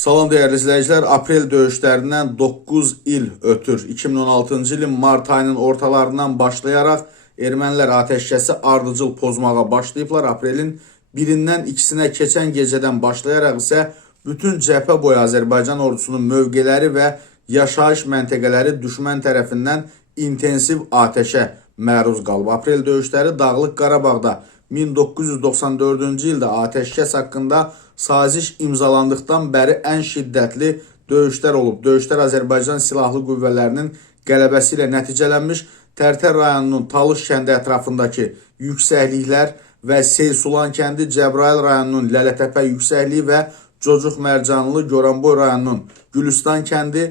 Salam değerli izləyicilər, aprel döyüşlərindən 9 il ötür. 2016-cı ilin mart ayının ortalarından başlayaraq ermənilər atəşkəsi ardıcıl pozmağa başlayıblar. Aprelin 1-dən 2-sinə keçən gecədən başlayaraq isə bütün cəbhə boyu Azərbaycan ordusunun mövqeləri və yaşayış məntəqələri düşmən tərəfindən intensiv atəşə məruz qalıb. Aprel döyüşləri Dağlıq Qarabağda 1994-cü ildə atəşkəs haqqında saziş imzalandıqdan bəri ən şiddətli döyüşlər olub. Döyüşlər Azərbaycan Silahlı Qüvvələrinin qələbəsi ilə nəticələnmiş. Tərtər rayonunun Talış kəndi ətrafındakı yüksəkliklər və Seysulan kəndi, Cəbrayıl rayonunun Lələtəpə yüksəkliyi və Cocuq Mərcanlı, Goranboy rayonunun Gülüstan kəndi,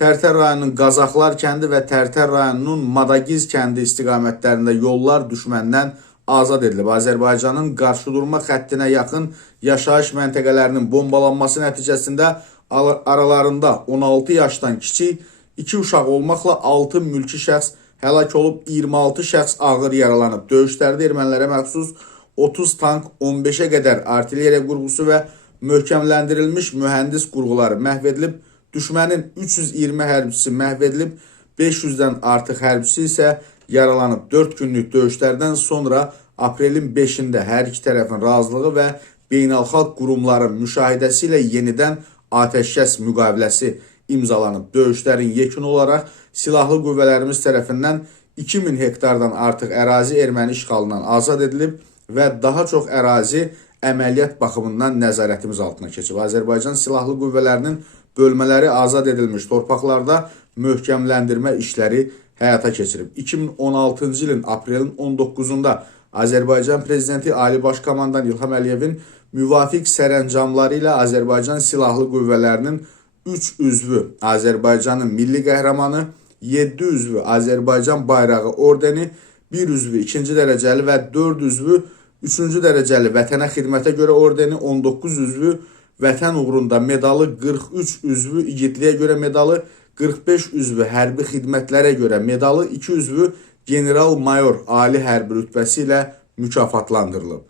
Tərtər rayonunun Qazaxlar kəndi və Tərtər rayonunun Madagiz kəndi istiqamətlərində yollar düşməndən azad edilib. Azərbaycanın qarşıdurma xəttinə yaxın yaşayış məntəqələrinin bombalanması nəticəsində aralarında 16 yaşdan kiçik 2 uşaq olmaqla 6 mülki şəxs həlak olub, 26 şəxs ağır yaralanıb. Döyüşlərdə ermənilərə məxsus 30 tank, 15-ə qədər artilleriya qurğusu və möhkəmləndirilmiş mühəndis qurğuları məhv edilib. Düşmənin 320 hərbçisi məhv edilib, 500-dən artıq hərbçisi isə yaralanıb. 4 günlük döyüşlərdən sonra aprelin 5-də hər iki tərəfin razılığı və beynəlxalq qurumların müşahidəsi ilə yenidən atəşkəs müqaviləsi imzalanıb. Döyüşlərin yekun olaraq silahlı qüvvələrimiz tərəfindən 2000 hektardan artıq ərazi erməni işğalından azad edilib və daha çox ərazi əməliyyat baxımından nəzarətimiz altına keçib. Azərbaycan Silahlı Qüvvələrinin bölmələri azad edilmiş torpaqlarda möhkəmləndirmə işləri həyata keçirib. 2016-cı ilin aprelin 19-da Azərbaycan Prezidenti Ali Baş Komandan İlham Əliyevin müvafiq sərəncamları ilə Azərbaycan Silahlı Qüvvələrinin 3 üzvü Azərbaycanın milli qəhrəmanı, 7 üzvü Azərbaycan bayrağı ordeni, 1 üzvü 2-ci dərəcəli və 4 üzvü 3-cü dərəcəli vətənə xidmətə görə ordeni, 19 üzvü vətən uğrunda medalı, 43 üzvü igidliyə görə medalı, 45 üzvü hərbi xidmətlərə görə medalı, 2 üzvü general-mayor ali hərbi rütbəsi ilə mükafatlandırılıb.